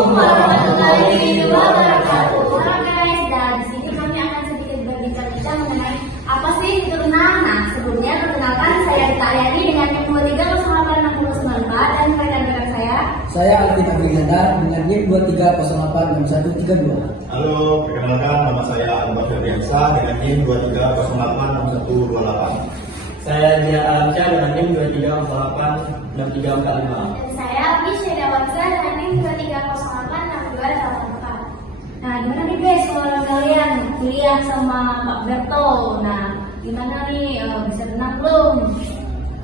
Assalamualaikum warahmatullahi wabarakatuh. Halo guys, dan di sini kami akan sedikit berbincang-bincang mengenai apa sih itu renang. Nah, sebelumnya perkenalkan saya Rita Ayani dengan NIM 23086094 dan rekan-rekan Saya Alvin Agrianda dengan NIM 23086132. Halo, perkenalkan nama saya Anwar Ferdiansyah dengan NIM 23086128. Saya Dia Alamsyah dengan NIM 23086345. dan saya Misha Dawansa dengan NIM 23086284. Nah, gimana nih guys kalau kalian kuliah sama Pak Berto? Nah, gimana nih bisa renang belum?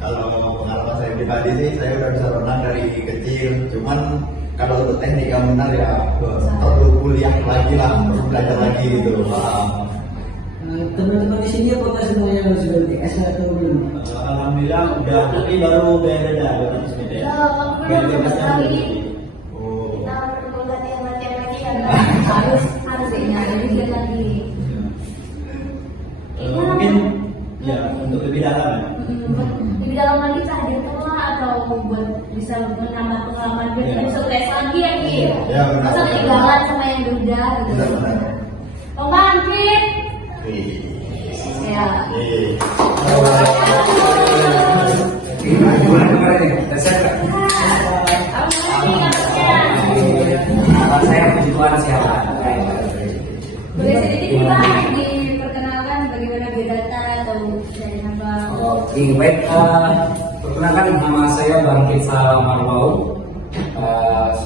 Kalau pengalaman saya pribadi sih, saya udah bisa renang dari kecil. Cuman kalau untuk teknik yang benar ya perlu kuliah lagi lah, perlu belajar lagi gitu. Teman-teman di sini apakah semuanya sudah UTS atau belum? Alhamdulillah udah, tapi baru beda-beda ya. Kalau Beda-bedanya kami belum. Oh. kita perlu latihan lagi ya. Harus ya, jadi dia lagi. Mungkin ya untuk lebih dalam ya. Lebih dalam lagi hadir tua atau buat bisa menambah pengalaman biar kita bisa tes lagi ya Ki. Ya, benar. Masa ketinggalan sama yang udah gitu. Benar-benar. Lomba Fit. Ya. Gimana kemarin ya? Resep kan? Saya puji Tuhan siapa? Boleh sedikit nih Bang diperkenalkan bagaimana biodata atau dari apa? Oke, baik. Perkenalkan nama saya Bangkit Salam Marwau.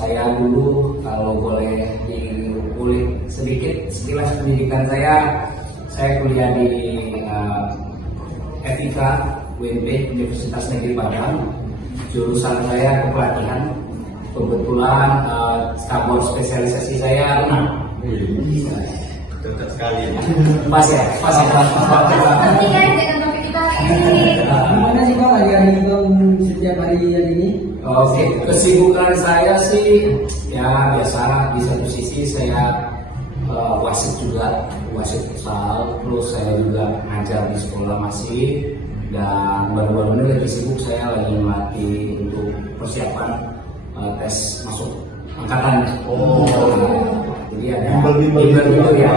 Saya dulu kalau boleh diulik sedikit sekilas pendidikan saya kuliah di FIK UNB Universitas Negeri Padang. Jurusan saya kepelatihan. Kebetulan cabang spesialisasi saya renang. Cocok sekali. Pas ya. Nanti guys dengan topik kita ini. Gimana sih Pak hari-hari setiap hari ini? Oke, kesibukan saya sih ya biasa. Di satu sisi saya wasit juga, wasit futsal, terus saya juga ngajar di sekolah masih, dan baru-baru ini lagi sibuk saya lagi melatih untuk persiapan tes masuk angkatan. Oh. Jadi ada Bimbel bimbel ya.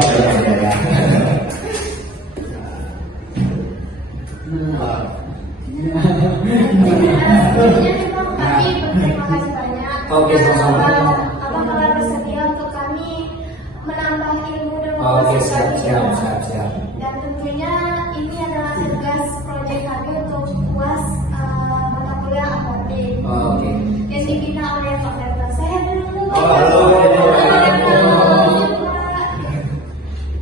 Kami berterima kasih banyak. Oke, sama-sama. Apakah bersedia untuk kami menambah ilmu dan Oke, wawasan siap. Dan tentunya ini adalah tugas proyek kami untuk UAS mata kuliah akademis Oke. yang dibina oleh Pak Berto. Saya dulu. Halo.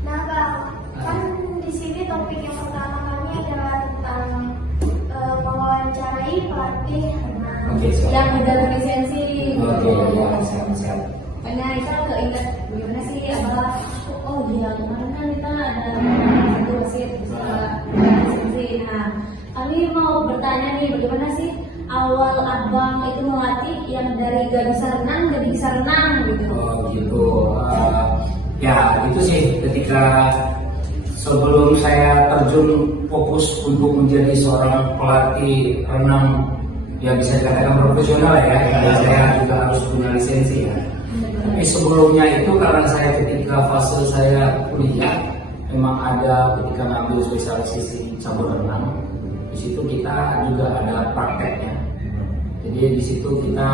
Nah, Bang, kan di sini topik yang pertama kami adalah tentang mewawancarai pelatih renang Oke, siap. yang mendalam lisensi. Oke, ya, siap. Makanya kita keinget bagaimana sih oh gila kemarin kan kita ada satu wasit bisa lisensi. Nah, kami mau bertanya nih bagaimana sih awal abang itu melatih yang dari gak bisa renang jadi bisa renang gitu. Oh gitu. Ya itu sih ketika sebelum saya terjun fokus untuk menjadi seorang pelatih renang yang bisa dikatakan profesional ya. Saya juga harus punya lisensi ya. Tapi sebelumnya itu karena saya ketika fase saya kuliah memang ada ketika ngambil spesialisasi cabur renang. Di situ kita juga ada prakteknya. Jadi di situ kita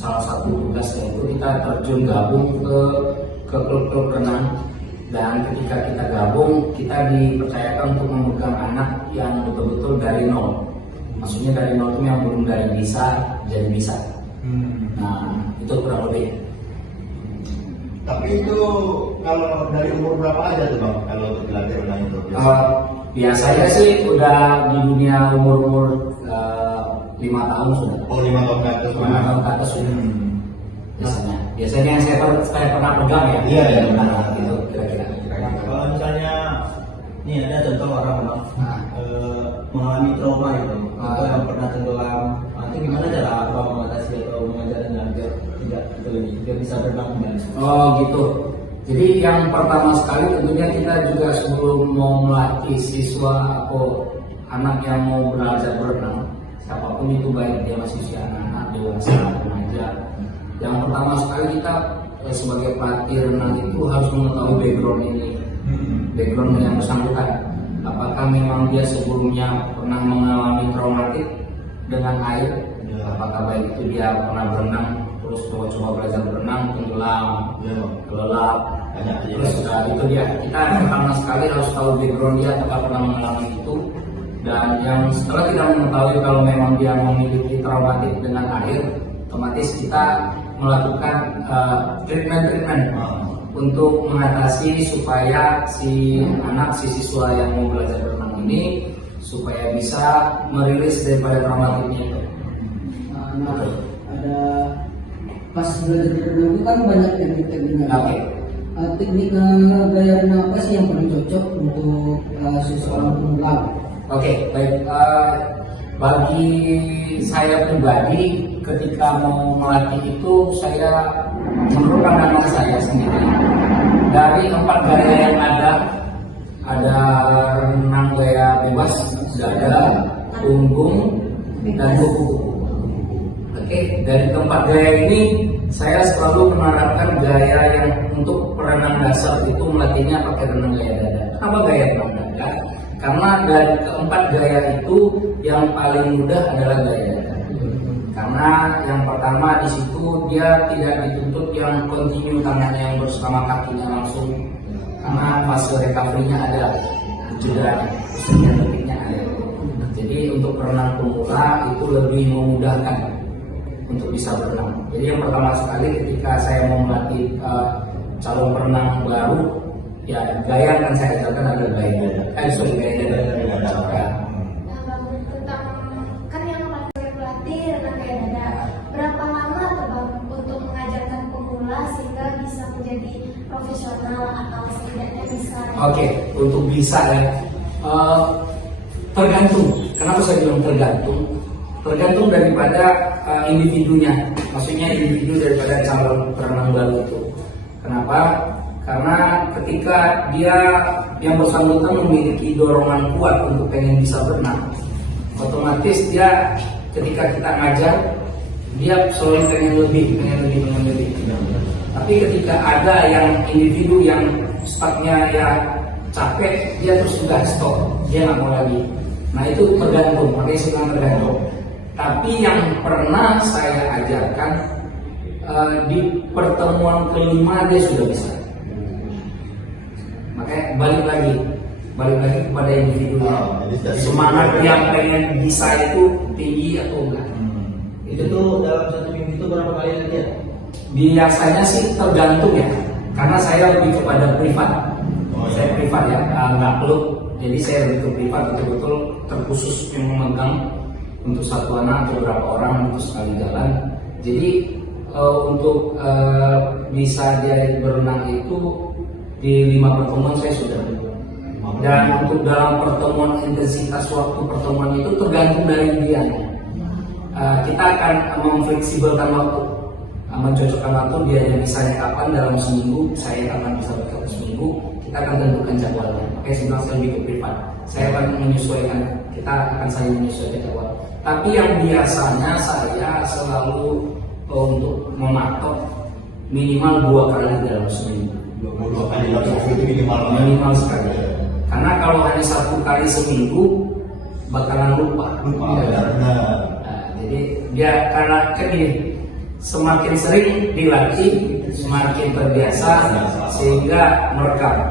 salah satu tugasnya itu kita terjun gabung ke klub-klub renang, dan ketika kita gabung kita dipercayakan untuk memegang anak yang betul-betul dari nol. Maksudnya dari nol itu yang belum dari bisa jadi bisa. Nah itu kurang lebih. Tapi itu kalau dari umur berapa aja tuh Bang? Kalau untuk dilatih renang itu? Biasanya sih udah di dunia umur 5 tahun sudah. Oh, 5 tahun ke atas. 5 tahun ke atas sudah. Biasanya yang saya pernah pegang ya. Iya. Nah, gitu kira-kira. Kalau misalnya ini ada contoh orang Bang, mengalami trauma gitu, atau yang pernah tenggelam, itu gimana cara abang mengatasi atau mengajarnya agar tidak terlebih, biar bisa berenang kembali? Oh gitu. Jadi yang pertama sekali tentunya kita juga sebelum mau melatih siswa atau anak yang mau belajar berenang, siapapun itu baik dia masih usia anak-anak, dewasa, remaja, Yang pertama sekali kita sebagai pelatih renang itu harus mengetahui background ini, background yang bersangkutan. Apakah memang dia sebelumnya pernah mengalami traumatik dengan air? Apakah baik itu dia pernah berenang, terus coba-coba belajar berenang, tenggelam, kelelap, terus itu dia. Kita pertama sekali harus tahu background dia, apakah pernah mengalami itu. Dan yang setelah kita mengetahui kalau memang dia memiliki traumatik dengan air, otomatis kita melakukan treatment untuk mengatasi supaya si anak, si siswa yang mau belajar berenang ini supaya bisa merilis daripada traumatiknya itu. Nah, ada pas belajar berenang itu kan banyak teknik-tekniknya. Oke. Teknik gaya renang apa sih yang paling cocok untuk seseorang pemula? Oke, baik. Bagi saya pribadi, ketika mau melatih itu, saya menurut pandangan saya sendiri, dari 4 gaya yang ada renang gaya bebas, dada, punggung, dan kuku-kuku. Oke, dari keempat gaya ini, saya selalu menerapkan gaya yang untuk perenang dasar itu melatihnya pakai renang gaya dada. Kenapa gaya renang dada? Karena dari keempat gaya itu yang paling mudah adalah gaya dada. Karena yang pertama di situ dia tidak dituntut yang kontinu tangannya yang bersama kakinya langsung. Karena fase recovery-nya ada, cedera, lebihnya ada. Jadi untuk perenang pemula itu lebih memudahkan untuk bisa berenang. Jadi yang pertama sekali ketika saya mau melatih calon perenang baru, ya gaya yang saya ajarkan adalah gaya dada. Gaya dada. Nah, Bang, tentang kan yang pelatih renang gaya dada, berapa lama tuh Bang untuk mengajarkan pemula sehingga bisa menjadi profesional atau setidaknya bisa? Oke, untuk bisa ya, tergantung. Kenapa saya bilang tergantung? Tergantung daripada individunya, maksudnya individu daripada calon perenang baru itu. Kenapa? Karena ketika dia yang bersangkutan memiliki dorongan kuat untuk pengen bisa berenang, otomatis dia ketika kita ngajar dia selalu pengen lebih. Tapi ketika ada yang individu yang startnya ya capek, dia terus sudah stop, dia nggak mau lagi. Nah itu tergantung, makanya saya bilang tergantung. Tapi yang pernah saya ajarkan di pertemuan kelima dia sudah bisa. Makanya balik lagi kepada individunya. Semangat yang pengen bisa itu tinggi atau enggak? Itu tuh dalam 1 minggu itu berapa kali latihan? Biasanya sih tergantung ya, karena saya lebih kepada privat. Saya privat ya, nggak klub. Jadi saya lebih ke privat, betul-betul terkhusus yang memegang untuk satu anak atau beberapa orang untuk sekali jalan. Jadi untuk bisa dia berenang itu di 5 pertemuan saya sudah. Dan untuk dalam pertemuan intensitas waktu pertemuan itu tergantung dari dia. Kita akan memfleksibelkan waktu, mencocokkan waktu dia misalnya kapan dalam seminggu, saya akan bisa berkata seminggu, kita akan tentukan jadwalnya. Oke, sebenarnya saya lebih ke privat. Saya akan menyesuaikan, kita akan saling menyesuaikan jadwal. Tapi yang biasanya saya selalu untuk mematok minimal 2 kali dalam seminggu. 22 kali dalam seminggu itu Minimal sekali. Karena kalau hanya 1 kali seminggu bakalan lupa. Benar. Jadi dia karena kan ini semakin sering dilatih semakin terbiasa sehingga merekam.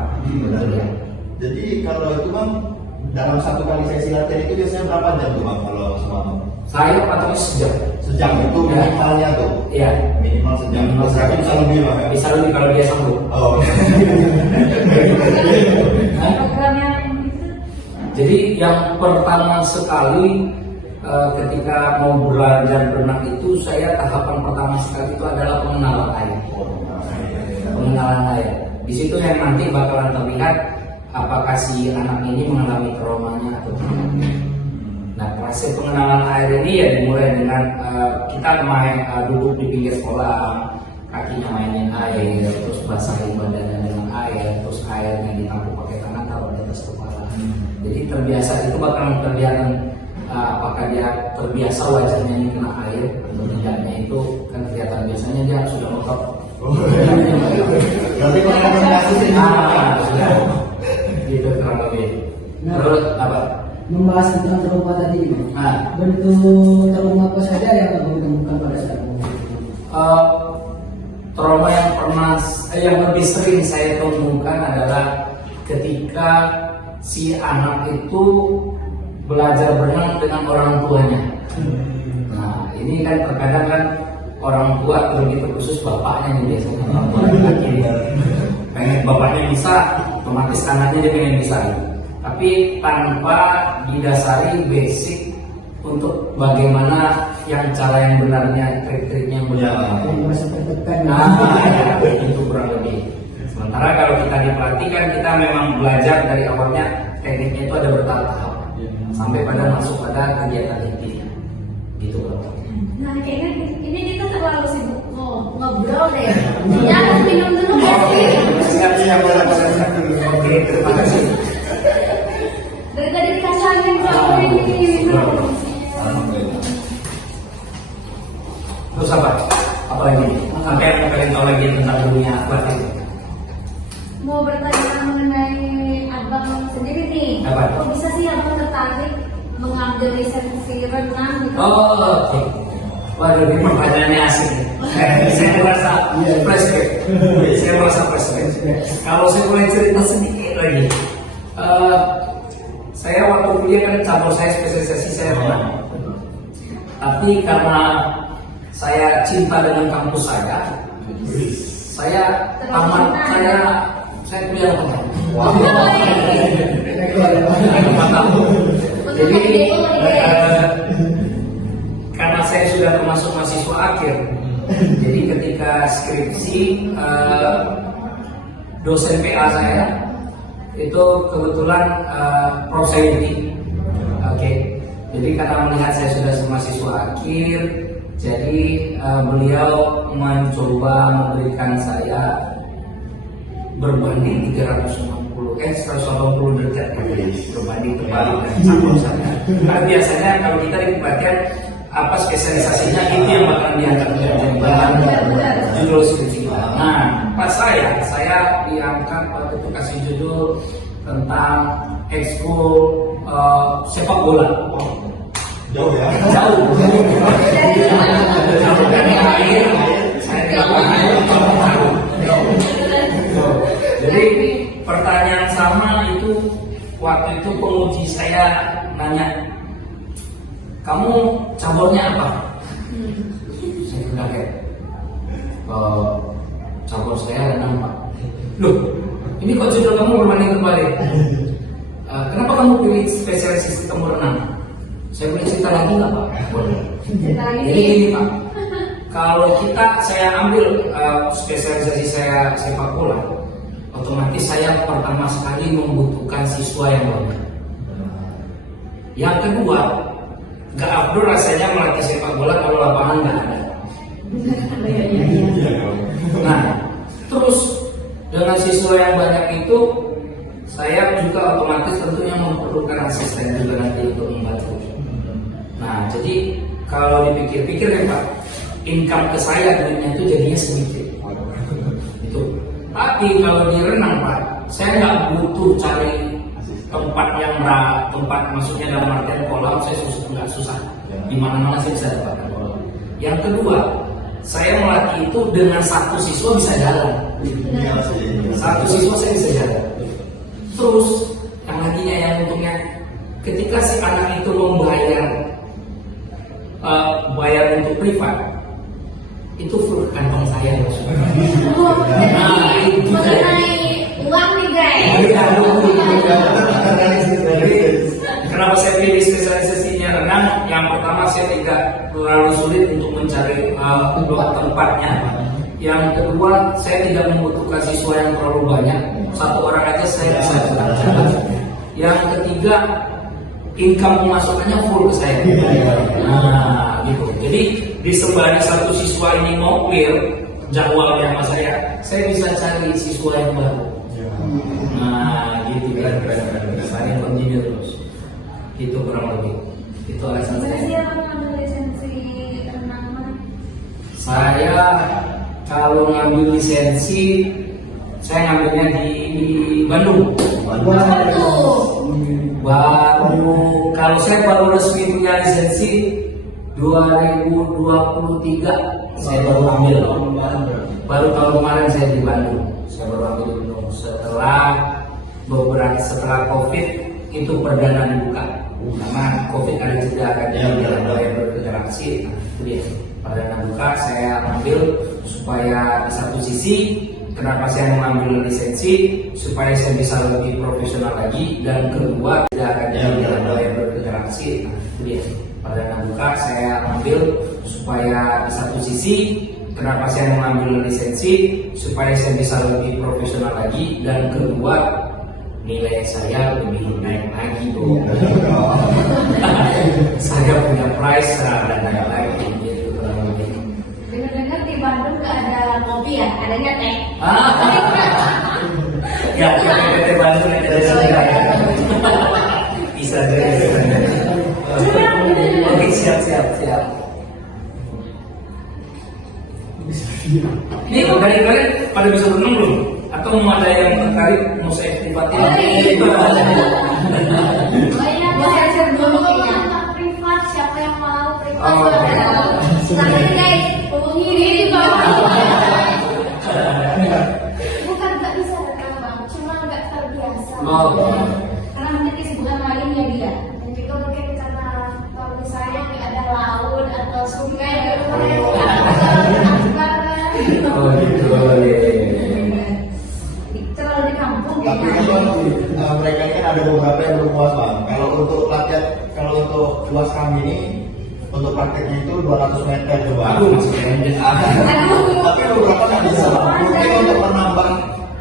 Jadi kalau itu Bang, dalam 1 kali sesi latihan itu biasanya berapa jam tuh Bang kalau semalam? Saya patoknya sejam. Sejam itu minimalnya tuh? Iya. Minimal sejam. Minimal sejam. Tapi bisa lebih Bang ya? Bisa lebih kalau dia sanggup. Oh. Program yang itu Jadi yang pertama sekali ketika mau belajar berenang itu saya tahapan pertama sekali itu adalah pengenalan air. Pengenalan air. Di situ yang nanti bakalan terlihat apakah si anak ini mengalami traumanya atau tidak. Nah, proses pengenalan air ini ya dimulai dengan kita main duduk di pinggir kolam, kakinya mainin air, terus basahin badannya dengan air, terus airnya ditampung pakai tangan taruh di atas kepala. Jadi terbiasa itu bakalan terlihat apakah dia terbiasa wajahnya ini kena air atau tidaknya itu kan terlihat kegiatan biasanya dia sudah lengkap. Berarti pengalaman kasus ini. Sudah. Gitu kurang lebih. Terus apa? Membahas tentang trauma tadi, Nah, bentuk trauma apa saja yang kamu temukan pada saat kamu? trauma yang lebih sering saya temukan adalah ketika si anak itu belajar berenang dengan orang tuanya. Nah, ini kan terkadang kan orang tua begitu khusus bapaknya nih biasanya orang tua laki pengen bapaknya bisa, otomatis anaknya dia pengen bisa. Tapi tanpa didasari basic untuk bagaimana yang cara yang benarnya, trik-triknya yang benar. Yang merasa tertekan. Nah, ya, itu kurang lebih. Sementara kalau kita diperhatikan, kita memang belajar dari awalnya tekniknya itu ada bertahap sampai pada masuk pada kegiatan intinya. Gitu loh. Nah, kayaknya ini kita terlalu sibuk ngobrol deh. Ya, harus minum dulu ya sih. Siap, boleh. Oke, terima kasih. Dari tadi dikasih angin berapa ini minum. Terus apa? Apa lagi? Sampai yang kalian tahu lagi tentang dunia batin? Mau bertanya mengenai abang sendiri nih. Apa? Kok bisa sih abang tertarik mengambil lisensi renang gitu? Oh, oke. Waduh, ini pertanyaannya asik. Saya merasa flashback. Saya merasa flashback. Kalau saya boleh cerita sedikit lagi, saya waktu kuliah kan cabur saya spesialisasi saya renang. Tapi karena saya cinta dengan kampus saya tamat saya kuliah renang. Wow. Jadi karena saya sudah termasuk mahasiswa akhir, jadi ketika skripsi dosen PA saya itu kebetulan Prof. Sayuti. Oke. Jadi karena melihat saya sudah mahasiswa akhir, jadi beliau mencoba memberikan saya berbanding 180 derajat berbanding terbalik dengan cabur saya. Karena biasanya kalau kita dikembalikan apa spesialisasinya itu yang bakalan diangkat jadi bahan judul skripsi. Nah, pas saya diangkat waktu itu kasih judul tentang ekskul sepak bola. Jauh ya? Jauh. Saya jadi pertanyaan sama itu waktu itu penguji saya nanya, kamu caburnya apa? Saya kaget. Cabur saya renang, Pak. Loh, ini kok judul kamu berbanding terbalik? Kenapa kamu pilih spesialisasi kamu renang? Saya boleh cerita lagi nggak, Pak? Boleh. Jadi ini, Pak. Kalau saya ambil spesialisasi saya sepak bola, otomatis saya pertama sekali membutuhkan siswa yang banyak. Yang kedua, gak abdur rasanya melatih sepak bola kalau lapangan nggak ada. Nah, terus dengan siswa yang banyak itu, saya juga otomatis tentunya memerlukan asisten juga nanti untuk membantu. Nah, jadi kalau dipikir-pikir ya Pak, income ke saya duitnya itu jadinya sedikit. Itu. Tapi kalau di renang Pak, saya nggak butuh cari tempat yang tempat maksudnya dalam artian kolam, saya nggak susah. Di mana-mana saya bisa dapatkan kolam. Yang kedua, saya melatih itu dengan satu siswa bisa jalan. Satu siswa saya bisa jalan. Terus yang laginya yang untungnya, ketika si anak itu bayar untuk privat, itu full kantong saya maksudnya. Nah, itu mengenai uang nih guys. Kenapa saya pilih spesialisasinya renang? Yang pertama saya tidak terlalu sulit untuk mencari tempatnya. Yang kedua saya tidak membutuhkan siswa yang terlalu banyak. Satu orang aja saya bisa jalan. Yang ketiga income pemasukannya full ke saya. Nah, gitu. Jadi disembari satu siswa ini mau clear jadwalnya sama saya bisa cari siswa yang baru. Nah, gitu kan. Saya continue terus. Itu kurang lebih. Itu alasan Gimana saya. sih abang ngambil lisensi renang mana? Saya kalau ngambil lisensi, saya ngambilnya di Bandung. Kalau saya baru resmi punya lisensi 2023 saya baru ambil. Baru tahun kemarin saya di Bandung. Saya baru ambil di Bandung setelah COVID itu perdana dibuka. Karena COVID ada jeda kan yang berinteraksi. Itu dia perdana buka saya ambil supaya di satu sisi kenapa saya mengambil lisensi supaya saya bisa lebih profesional lagi, dan kedua tidak akan yang berinteraksi. Itu dia perdana buka saya ambil supaya di satu sisi kenapa saya mengambil lisensi supaya saya bisa lebih profesional lagi, dan kedua nilai saya lebih naik lagi tuh. Saya punya price dan naik lagi gitu. Dengar-dengar di Bandung nggak ada kopi ya, adanya teh. Ya, kita Bandung ada sudah. Bisa jadi. Oke, siap. Ini dari kalian pada bisa berenang belum? Atau mau ada yang tertarik mau saya aktivatin? Saya dulu privat, siapa yang mau privat? Nanti guys, hubungi diri bang. Bukan nggak bisa rekam bang, cuma nggak terbiasa. Karena mungkin kesibukan lain ya dia. Dan juga mungkin karena kalau misalnya nggak ada laut atau sungai, Oh gitu. terlalu di kampung. Tapi kan mereka ini kan ada beberapa yang belum puas bang. Kalau untuk latihan, kalau untuk luas kami ini untuk prakteknya itu 200 meter coba. Aduh, masih pendek. Tapi beberapa nggak bisa. Mungkin untuk menambah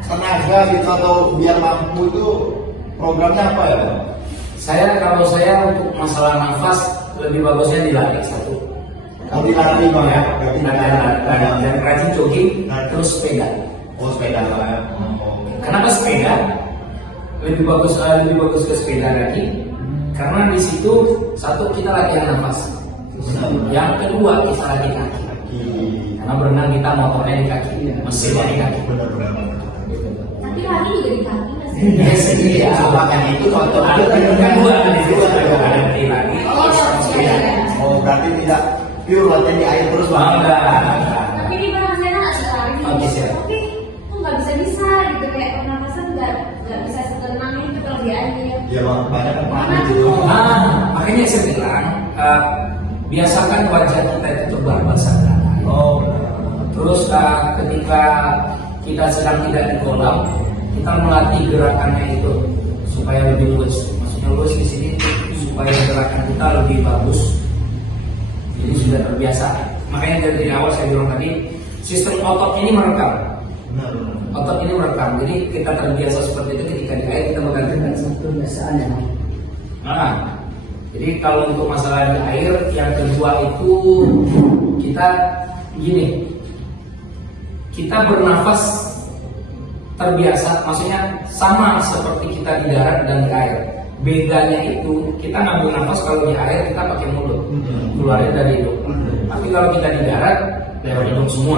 tenaga gitu atau biar mampu itu programnya apa ya bang? Kalau saya untuk masalah nafas lebih bagusnya dilatih satu. Kalau dilatih bang ya, Dan rajin jogging, terus sepeda. oh sepeda lah ya. Kenapa sepeda? Lebih bagus ke sepeda lagi. Karena di situ satu kita latihan nafas. Yang kedua kita latih kaki. Karena berenang kita motornya di kaki, mesinnya di kaki. Benar-benar. Tapi lagi juga di kaki mas. Iya, Kan itu contoh ada kedua lagi. Oh berarti tidak pure latihan di air terus bang? Tapi di barang saya nggak sekali. Oke, siap. Tapi kok nggak bisa gitu kayak pernapasan nggak bisa setenang itu kalau dia aja. Ya bang, banyak kan panik gitu. Makanya saya bilang biasakan wajah kita itu tebar basah. Terus ketika kita sedang tidak di kolam, kita melatih gerakannya itu supaya lebih luas. Maksudnya luas di sini supaya gerakan kita lebih bagus. Jadi sudah terbiasa. Makanya dari awal saya bilang tadi, sistem otot ini merekam. Benar. Otot ini merekam. Jadi kita terbiasa seperti itu ketika di air kita menggantikan. Kebiasaan ya. Jadi kalau untuk masalah di air, yang kedua itu kita gini, kita bernafas terbiasa, maksudnya sama seperti kita di darat dan di air. Bedanya itu kita ngambil nafas kalau di air kita pakai mulut, keluarin dari hidung. Tapi kalau kita di darat lewat hidung semua.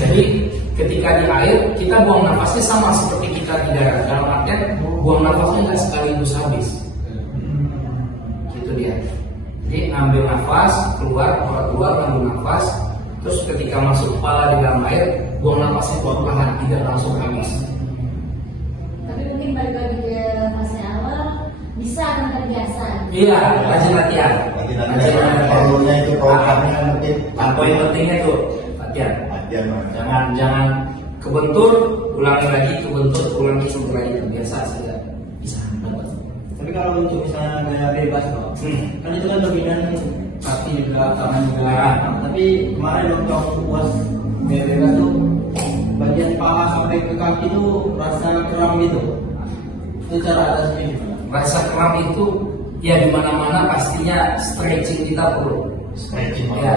Jadi ketika di air kita buang nafasnya sama seperti kita di darat. Dalam artian buang nafasnya nggak sekaligus habis. Gitu dia. Jadi ambil nafas, keluar, ambil nafas. Terus ketika masuk kepala di dalam air, buang nafasnya pelan-pelan, tidak langsung habis. Tapi mungkin balik lagi ke fase awal bisa akan terbiasa. Iya, rajin latihan. Perlunya itu programnya mungkin. Poin pentingnya tuh latihan. Latihan bang. Jangan kebentur, ulangi lagi, kebentur, ulangi sampai lagi terbiasa sudah bisa dapat. Tapi kalau untuk misalnya gaya bebas loh, kan itu kan dominan kaki juga, tangan juga. Tapi kemarin waktu puas gaya bebas tuh bagian paha sampai ke kaki tuh rasa kram gitu. Itu cara atasnya gimana? Rasa kram itu ya di mana-mana pastinya stretching kita perlu. Stretching bang. Ya,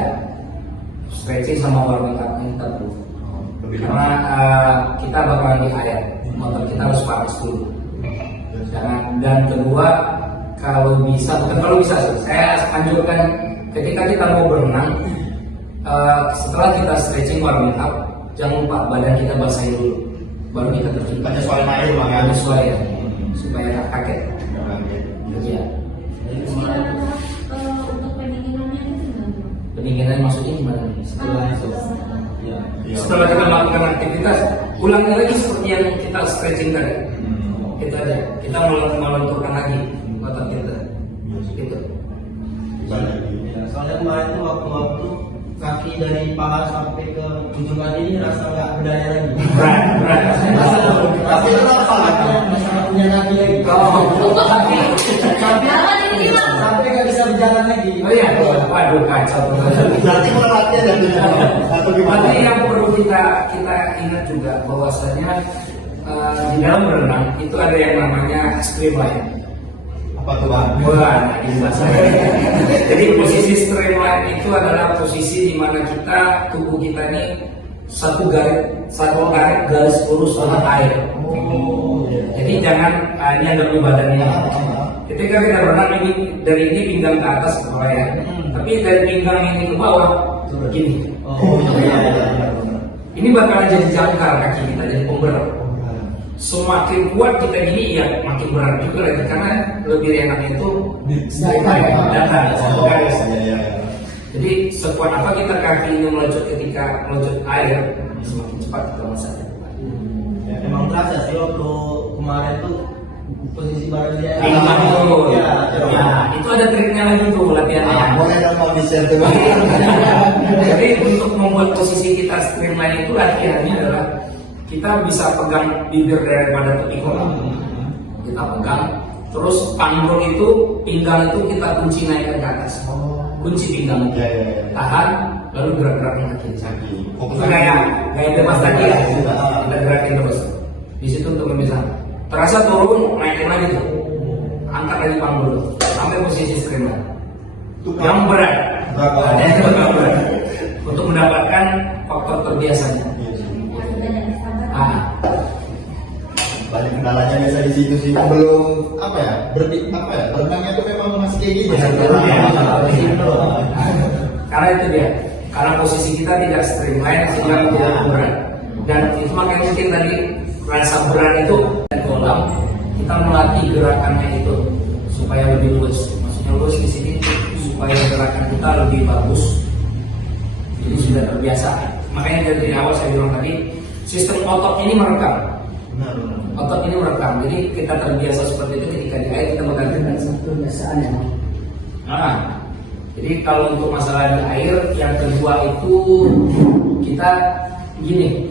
stretching sama warming up kita perlu. Lebih Karena kita bakalan di air, motor kita harus panas dulu. Dan kedua, kalau bisa, bukan kalau bisa sih, saya anjurkan ketika kita mau berenang, setelah kita stretching warming up, jangan lupa badan kita basahin dulu, baru kita terjun. Penyesuaian air bang ya. Penyesuaian supaya nggak kaget. Iya. Untuk pendinginannya itu gimana? Pendinginan maksudnya gimana? Setelah itu. Ya. Setelah kita melakukan aktivitas, ulangi lagi seperti yang kita stretching tadi. Itu aja. Kita melenturkan lagi otot kita. Gitu. Ya, soalnya kemarin tuh waktu kaki dari paha sampai ke ujung kaki ini rasa nggak berdaya lagi. Berat. Tapi itu apa lagi? Rasa nggak punya kaki lagi. Sampai nggak bisa berjalan lagi. Oh iya, waduh kacau. Berarti mulai latihan dan atau gimana? Tapi yang perlu kita ingat juga bahwasanya di dalam berenang itu ada yang namanya streamline. Apa tuh bang? Bukan, ini bahasa. Jadi posisi streamline itu adalah posisi di mana kita tubuh kita ini satu garis lurus sama air. Jadi jangan ini ada badannya. Ketika kita berenang ini dari ini pinggang ke atas ke bawah ya. Tapi dari pinggang ini ke bawah begini. Ini bakalan jadi jangkar kaki kita, jadi pemberat. Semakin kuat kita gini ya makin berat juga lagi karena lebih enaknya itu datar garis. Jadi sekuat apa kita kaki ini melonjak ketika melonjak air semakin cepat kita masak. Ya, emang terasa sih waktu kemarin tuh posisi badan dia. Itu ada triknya lagi tuh latihannya. Boleh dong mau di-share tuh bang? Jadi untuk membuat posisi kita streamline itu latihannya adalah kita bisa pegang bibir daripada tepi kolam. Kita pegang, terus panggul itu, pinggang itu kita kunci naik ke atas. Kunci pinggang, tahan, lalu gerak-gerakin kaki. Kayak bebas tadi ya, kita gerakin terus. Di situ untuk bisa terasa turun, naikin lagi tuh. Angkat lagi panggul sampai posisi streamline. Yang berat, untuk mendapatkan faktor terbiasanya. Banyak kendalanya biasa di situ sih. Belum berenangnya tuh memang masih kayak gini. Karena itu dia, karena posisi kita tidak streamline sehingga menjadi berat. Dan itu makanya mungkin tadi rasa berat itu di kolam kita melatih gerakannya itu supaya lebih luas. Maksudnya luas di sini supaya gerakan kita lebih bagus. Jadi sudah terbiasa. Makanya dari awal saya bilang tadi sistem otot ini merekam. Otot ini merekam. Jadi kita terbiasa seperti itu ketika di air kita menggantikan kebiasaan ya. Nah, jadi kalau untuk masalah di air yang kedua itu kita gini.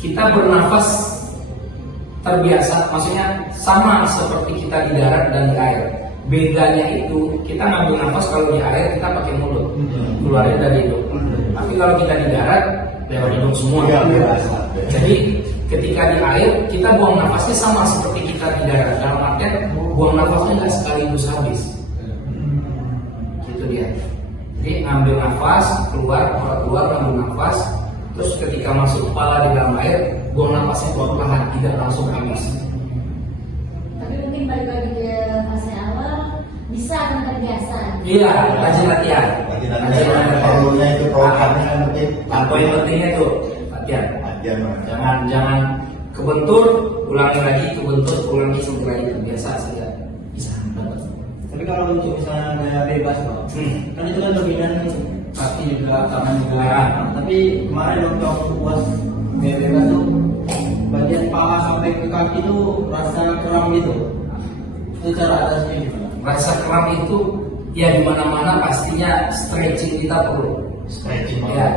Kita bernafas terbiasa, maksudnya sama seperti kita di darat dan di air. Bedanya itu kita ngambil nafas kalau di air kita pakai mulut, keluarin dari hidung. Tapi kalau kita di darat lewat hidung semua. Jadi ketika di air kita buang nafasnya sama seperti kita di darat. Dalam artian buang nafasnya nggak sekaligus habis. Gitu dia. Jadi ambil nafas, keluar, ambil nafas. Terus ketika masuk kepala di dalam air, buang nafasnya perlahan, tidak langsung habis. Tapi mungkin balik lagi ke fase awal bisa akan terbiasa. Iya, rajin latihan. Perlunya itu programnya mungkin. Poin pentingnya itu latihan. Jangan kebentur, ulangi lagi, kebentur, ulangi sampai lagi terbiasa saja bisa dapat. Tapi kalau untuk misalnya gaya bebas bang, kan itu kan dominan kaki juga, tangan juga. Tapi kemarin waktu aku puas gaya bebas tuh bagian paha sampai ke kaki tuh rasa kram gitu. Itu cara atasnya gimana? Rasa kram itu ya di mana-mana pastinya stretching kita perlu. Stretching Ya,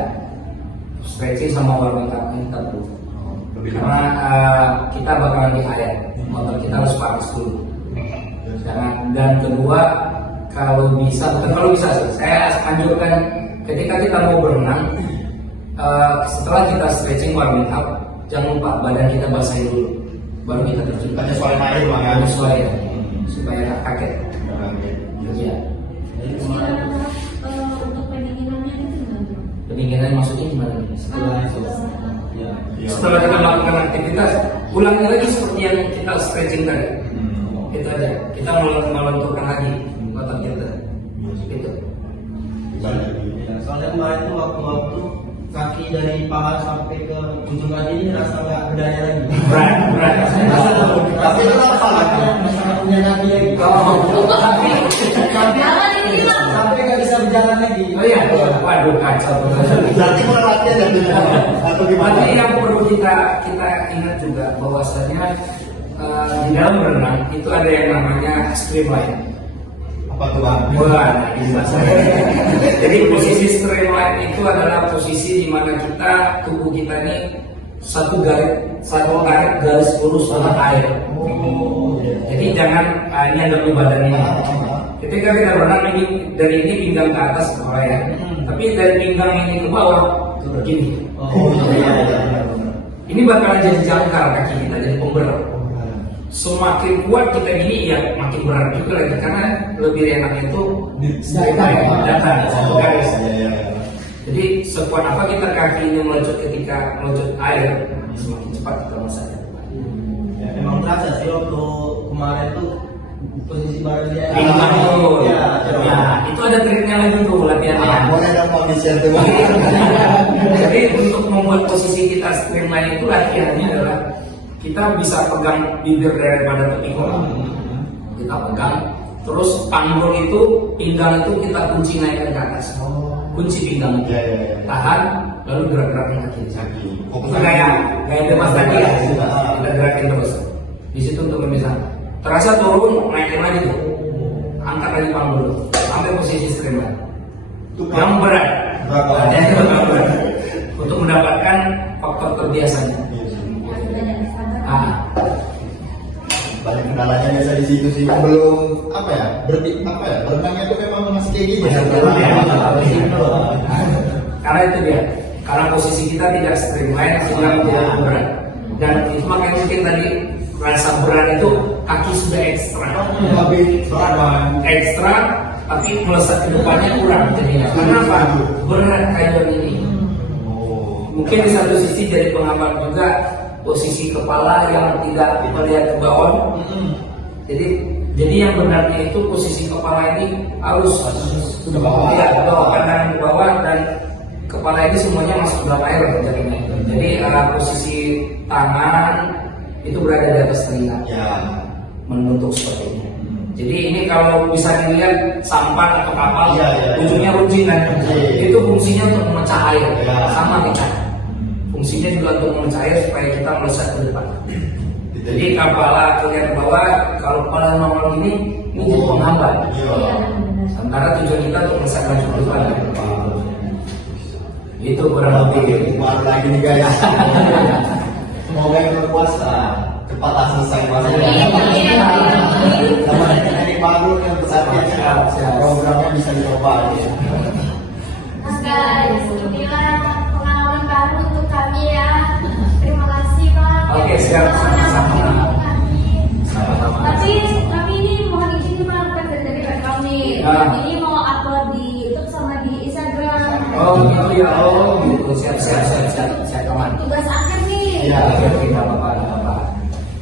stretching sama warming up kita perlu. Karena kita bakalan di air, motor kita harus panas dulu. Dan kedua, kalau bisa, bukan kalau bisa, saya anjurkan ketika kita mau berenang, setelah kita stretching warming up, jangan lupa badan kita basahin dulu, baru kita terjun. Penyesuaian air bang ya. Penyesuaian supaya nggak kaget. Iya. Untuk pendinginannya itu gimana? Pendinginan maksudnya gimana? Setelah itu. Ya. Setelah kita melakukan aktivitas, ulangi lagi seperti yang kita stretching tadi. Itu aja. Kita melenturkan lagi otot kita. Gitu. Ya, soalnya kemarin tuh waktu kaki dari paha sampai ke ujung kaki ini rasa nggak berdaya lagi. Berat. Tapi kenapa lagi? Masalah punya kaki lagi. Tapi Sampai nggak bisa berjalan lagi. oh iya, waduh kacau. Berarti mau latihan jadinya atau gimana? Tapi yang perlu kita ingat juga bahwasanya di dalam berenang itu ada yang namanya streamline. Apa tuh bang? Bukan, jadi posisi streamline itu adalah posisi di mana tubuh kita ini satu garis lurus sama air. Jadi jangan ini ada di badan ini. Ketika kita berenang ini dari ini pinggang ke atas ke bawah ya. Tapi dari pinggang ini ke bawah begini. Ini bakal jadi jangkar kaki kita, jadi pemberat. Semakin kuat kita gini ya makin berat juga lagi karena lebih enaknya itu datar satu garis. Jadi sekuat apa kita kaki ini melecot ketika melecot air semakin cepat kita melesat. Ya, emang terasa sih waktu kemarin tuh posisi badan dia. Itu ada triknya lagi tuh latihannya. Boleh dong kondisi itu. Jadi untuk membuat posisi kita streamline itu latihannya adalah kita bisa pegang bibir daripada tepi kolam. Kita pegang, terus panggul itu, pinggang itu kita kunci naik ke atas. Kunci pinggang, tahan, lalu gerak-gerakin kaki. Itu kayak Demas tadi ya, kita gerakin terus. Di situ untuk misal, terasa turun, naikin lagi tuh, angkat lagi panggul, sampai posisi streamline. Yang berat, untuk mendapatkan faktor terbiasanya. Banyak kendalanya biasa di situ sih. Belum berenangnya itu memang masih kayak gini. Karena itu dia, karena posisi kita tidak streamline sehingga menjadi berat. Dan itu makanya mungkin tadi rasa berat itu kaki sudah ekstra, tapi melesat ke depannya kurang jadinya. Kenapa? Berat kayak ini. Mungkin di satu sisi jadi penghambat juga posisi kepala yang tidak melihat ke bawah. Jadi yang benarnya itu posisi kepala ini harus ke bawah, pandangan ke bawah dan kepala ini semuanya masuk dalam air jadinya. Jadi posisi tangan itu berada di atas telinga, menuntuk seperti ini. Jadi ini kalau bisa dilihat sampan atau kapal, ujungnya runcing kan, itu fungsinya untuk memecah air, sama kita. Fungsinya juga untuk memecah air supaya kita melesat ke depan. Jadi kepala kelihatan ke bawah, kalau kepala normal ini jadi penghambat. Sementara tujuan kita untuk melesat ke depan. Itu kurang lebih. Baru lagi nih guys. Semoga yang berpuasa cepat selesai puasanya. Ini baru yang pesatnya programnya bisa dicoba. Guys, inilah pengalaman baru untuk kami ya. Terima kasih Pak. Oke, siap, sama-sama. Tapi ini mohon izin Pak, bukan dari kami. Ini mau upload di YouTube sama di Instagram. Oh gitu ya, siap teman. Tugas akhir nih. Iya, tidak apa-apa.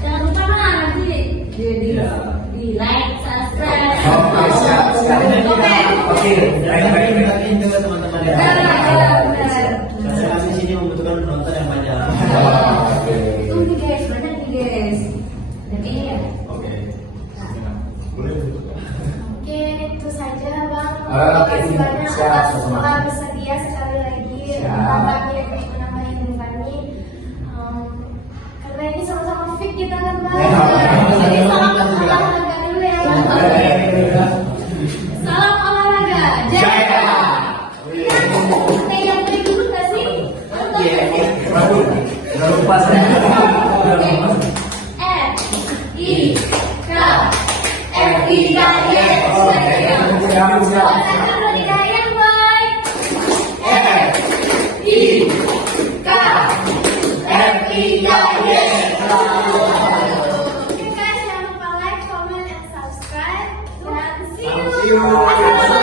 Jangan lupa kan nanti di like, subscribe. Oke, siap. Oke, Ingatin juga teman-teman ya. Benar. Saya masih sini membutuhkan penonton yang banyak. Tunggu nih guys, banyak nih guys. Dan ini ya. Oke. Oke, itu saja Bang. Oke, Terima kasih banyak siap, atas sama-sama. telah bersedia sekali lagi Siap. kami untuk menambah ilmu kami. Karena ini sama-sama fit kita kan Bang. Jadi salam olahraga dulu ya Bang. Salam olahraga, jaya. Yang beri dulu nggak sih? Jangan lupa saya. Guys, jangan lupa like, comment, and subscribe. Dan see See you. you.